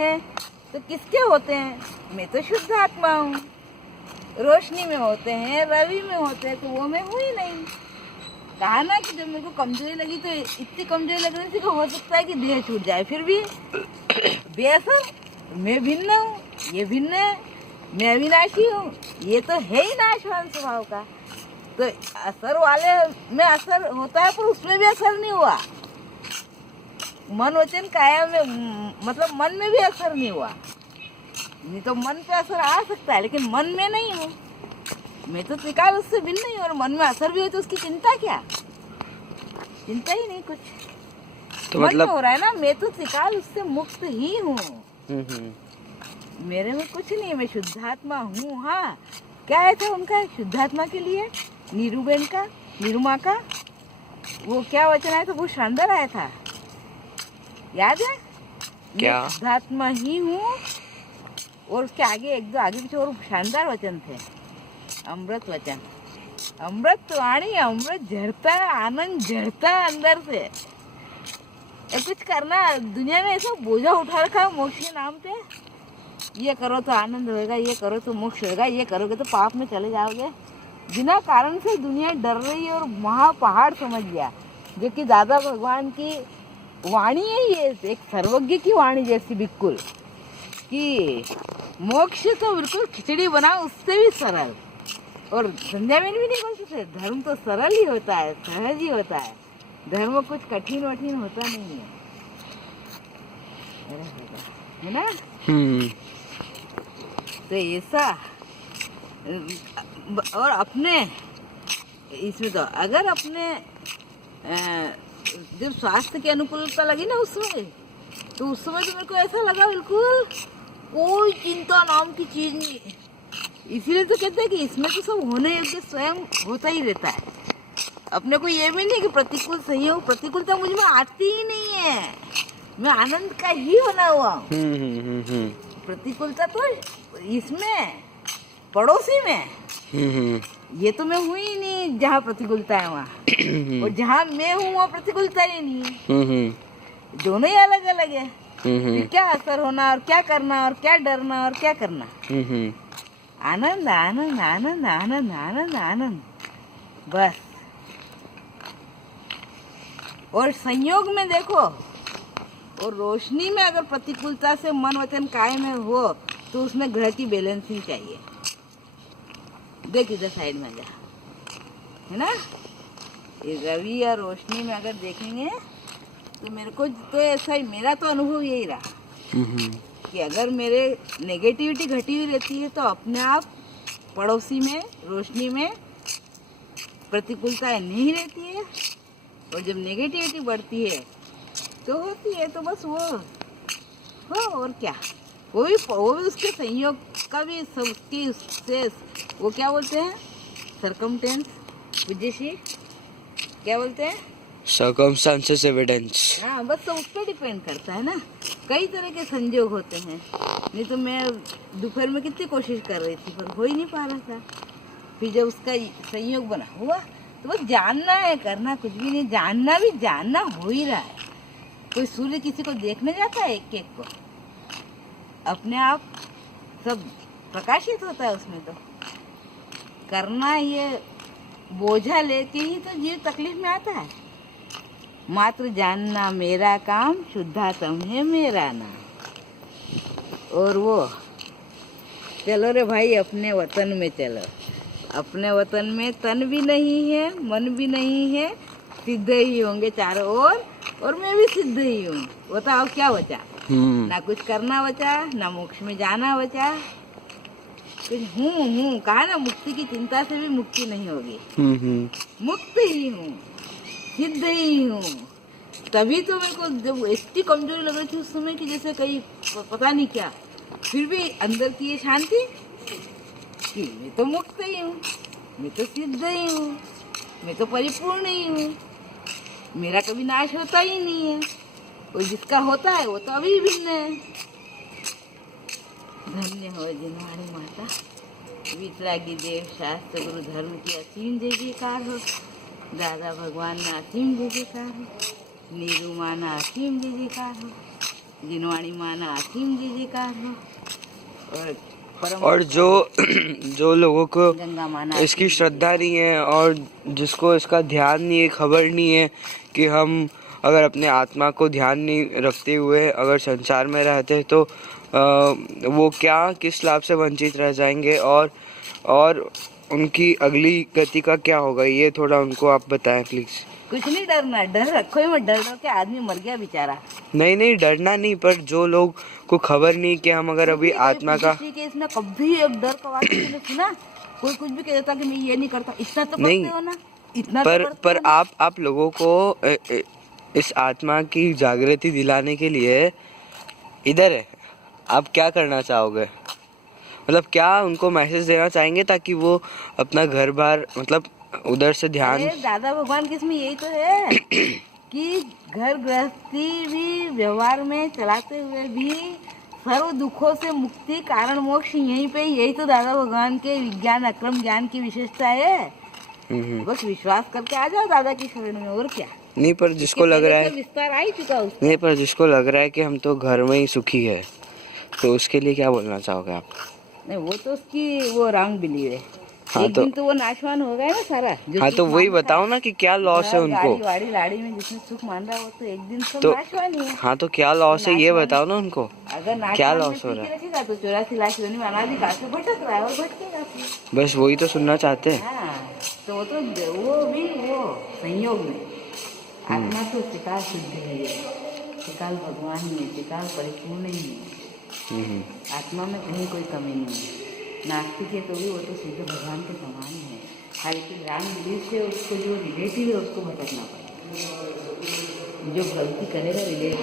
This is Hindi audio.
है तो किसके होते हैं? मैं तो शुद्ध आत्मा हूँ। रोशनी में होते हैं, रवि में होते हैं, तो वो मैं हूँ ही नहीं। कहा ना कि जब मेरे को कमजोरी लगी तो इतनी कमजोरी लगने से हो सकता है कि देह छूट जाए, फिर भी बेअसर मैं भिन्न हूँ, ये भिन्न है, मैं अविनाशी हूँ, ये तो है ही नाशवान स्वभाव का। तो असर वाले में असर होता है पर उसमें भी असर नहीं हुआ। मन वचन काया में मतलब मन में भी असर नहीं हुआ। नहीं तो मन पे असर आ सकता है लेकिन मन में नहीं हूँ। मैं तो त्रिकाल उससे भिन्न नहीं हूँ और मन में असर भी हो तो उसकी चिंता क्या? चिंता ही नहीं कुछ। तो मन मतलब में हो रहा है ना, मैं तो त्रिकाल उससे मुक्त ही हूँ। मेरे में कुछ नहीं, मैं शुद्धात्मा हूँ। हाँ, क्या आया था उनका शुद्धात्मा के लिए, नीरूबेन का, नीरुमा का, वो क्या वचन आया था? वो शानदार आया था, याद है? क्या? मैं शुद्धात्मा ही हूँ। और उसके आगे एक दो आगे पीछे और शानदार वचन थे, अमृत वचन, अमृत वाणी, अमृत झरता, आनंद झरता अंदर से। ये कुछ करना, दुनिया में ऐसा बोझा उठा रखा है मोक्ष के नाम पे। ये करो तो आनंद होएगा, ये करो तो मोक्ष होएगा, ये करोगे तो पाप में चले जाओगे। बिना कारण से दुनिया डर रही है और महापहाड़ समझ लिया, जो कि दादा भगवान की वाणी है। ये एक सर्वज्ञ की वाणी जैसी बिल्कुल, कि मोक्ष तो बिल्कुल खिचड़ी बनाओ उससे भी सरल। और संध्या में भी नहीं बोल सकते, धर्म तो सरल ही होता है, सहज ही होता है। धर्म कुछ कठिन वठिन होता नहीं है ना? तो ऐसा। और अपने इसमें तो अगर अपने जब स्वास्थ्य की अनुकूलता लगी ना उस समय, तो उस समय तो मेरे को ऐसा लगा बिल्कुल कोई चिंता नाम की चीज नहीं। इसीलिए तो कहते हैं कि इसमें तो सब होने योग्य स्वयं होता ही रहता है। अपने को ये भी नहीं कि प्रतिकूल संयोग, प्रतिकूलता मुझ में आती ही नहीं है। मैं आनंद का ही बना हुआ हूँ। प्रतिकूलता तो इसमें पड़ोसी में, ये तो मैं हूँ ही नहीं जहाँ प्रतिकूलता है वहाँ। और जहाँ मैं हूँ वहाँ प्रतिकूलता ही नहीं है। दोनों ही अलग अलग है। फिर क्या असर होना और क्या करना और क्या डरना और क्या करना? आनंद आनंद आनंद आनंद आनंद आनंद, बस। और संयोग में देखो, और रोशनी में अगर प्रतिकूलता से मन वचन काय में हो तो उसमें ग्रह की बैलेंसिंग चाहिए। देख इधर साइड में जा, है ना? ये रवि या रोशनी में अगर देखेंगे तो मेरे को तो ऐसा ही, मेरा तो अनुभव यही रहा कि अगर मेरे नेगेटिविटी घटी हुई रहती है तो अपने आप पड़ोसी में, रोशनी में प्रतिकूलता नहीं रहती है। और जब नेगेटिविटी बढ़ती है तो होती है, तो बस वो हो। और क्या, वो भी उसके संयोग का भी सबकी उससे, वो क्या बोलते हैं, सरकमटेंस, विजयशी क्या बोलते हैं, सर्कमस्टेंसेस एविडेंस। हाँ, बस तो उस पर डिपेंड करता है ना। कई तरह के संयोग होते हैं। नहीं तो मैं दोपहर में कितनी कोशिश कर रही थी पर हो ही नहीं पा रहा था। फिर जब उसका संयोग बना हुआ तो बस जानना है, करना कुछ भी नहीं, जानना भी जानना हो ही रहा है। कोई सूर्य किसी को देखने जाता है एक एक को, अपने आप सब प्रकाशित होता है उसमें। तो करना, ये बोझा लेके ही तो जीव तकलीफ में आता है। मात्र जानना मेरा काम, शुद्धात्म है मेरा नाम। और वो चलो रे भाई, अपने वतन में चलो। अपने वतन में तन भी नहीं है, मन भी नहीं है, सिद्ध ही होंगे चारों ओर। और मैं भी सिद्ध ही हूँ। बताओ क्या बचा? ना कुछ करना बचा, ना मोक्ष में जाना बचा। कुछ हूँ कहा ना, मुक्ति की चिंता से भी मुक्ति नहीं होगी। मुक्त ही हूँ, सिद्ध ही हूँ। तभी तो मेरे को जब इतनी कमजोरी लग रही थी उस समय कि जैसे कहीं पता नहीं क्या, फिर भी अंदर की ये शांति कि मैं तो मुक्त ही हूँ, मैं तो सिद्ध ही हूँ, मैं तो परिपूर्ण ही हूँ। मेरा कभी नाश होता ही नहीं है, और जिसका होता है वो तो अभी भिन्न है। धन्य हो जिनवाणी माता, वितरागी देव, शास्त्र गुरु धर्म की असीम जय जयकार हो। दादा भगवान ना असीम जय जयकार हो, नीरू माँ ना असीम जय जयकार हो। जिनवाणी माना असीम जी का हो, और परम और जो लोगों को गंगा माना इसकी श्रद्धा नहीं है और जिसको इसका ध्यान नहीं है, खबर नहीं है कि हम अगर अपने आत्मा को ध्यान नहीं रखते हुए अगर संसार में रहते तो वो क्या किस लाभ से वंचित रह जाएंगे और उनकी अगली गति का क्या होगा, ये थोड़ा उनको आप बताएं प्लीज। कुछ नहीं डरना, डर रखो ही मत, डर के आदमी मर गया बेचारा। नहीं डरना नहीं, पर जो लोग को खबर नहीं कि हम अगर अभी आत्मा का के इसमें कभी एक डर का बात तुमने सुना? कोई कुछ भी कह देता कि मैं ये नहीं करता, इतना तो नहीं, करते हो ना, इतना पर तो करते पर हो ना? आप लोगों को इस आत्मा की जागृति दिलाने के लिए इधर है, आप क्या करना चाहोगे, मतलब क्या उनको मैसेज देना चाहेंगे ताकि वो अपना घर बार मतलब उधर से ध्यान। अरे दादा भगवान की इसमें यही तो है कि घर गृहस्थी भी व्यवहार में चलाते हुए भी सर्व दुखों से मुक्ति कारण मोक्ष यहीं पे, यही तो दादा भगवान के विज्ञान अक्रम ज्ञान की विशेषता है। बस विश्वास करके आ जाओ दादा की शरण में, और क्या। नहीं, पर जिसको लग रहा है विस्तार आ ही चुका उसका। नहीं, पर जिसको लग रहा है कि हम तो घर में ही सुखी है, तो उसके लिए क्या बोलना चाहोगे आप? नहीं, वो तो उसकी वो रॉन्ग बिलीव है। हाँ, एक दिन तो वो नाशवान हो गया ना सारा। हाँ, तो वही बताओ ना कि क्या लॉस है उनको। गाड़ी वाड़ी लाड़ी में जिसने सुख मान रहा है वो तो एक दिन सब तो नाशवान ही है। हाँ, तो क्या लॉस है ये बताओ ना उनको। अगर क्या लॉस हो रहा है? रखेगा तो 84 लाख योनि में अनाधिकार से भटक रहा है और भटकेगा फिर। बस वही तो सुनना चाहते हैं। हाँ, तो वो तो वो भी वो संयोग में आत्मा तो त्रिकाल शुद्ध है, त्रिकाल भगवान ही है, त्रिकाल परिपूर्ण ही है। आत्मा में कहीं कोई कमी नहीं है। नास्तिक है तो भी वो तो सीधे भगवान के समान ही है। हर एक राम बिलीव से उसको जो रिलेटिव है उसको भटकना पड़ेगा, जो गलती करेगा रिलेटिव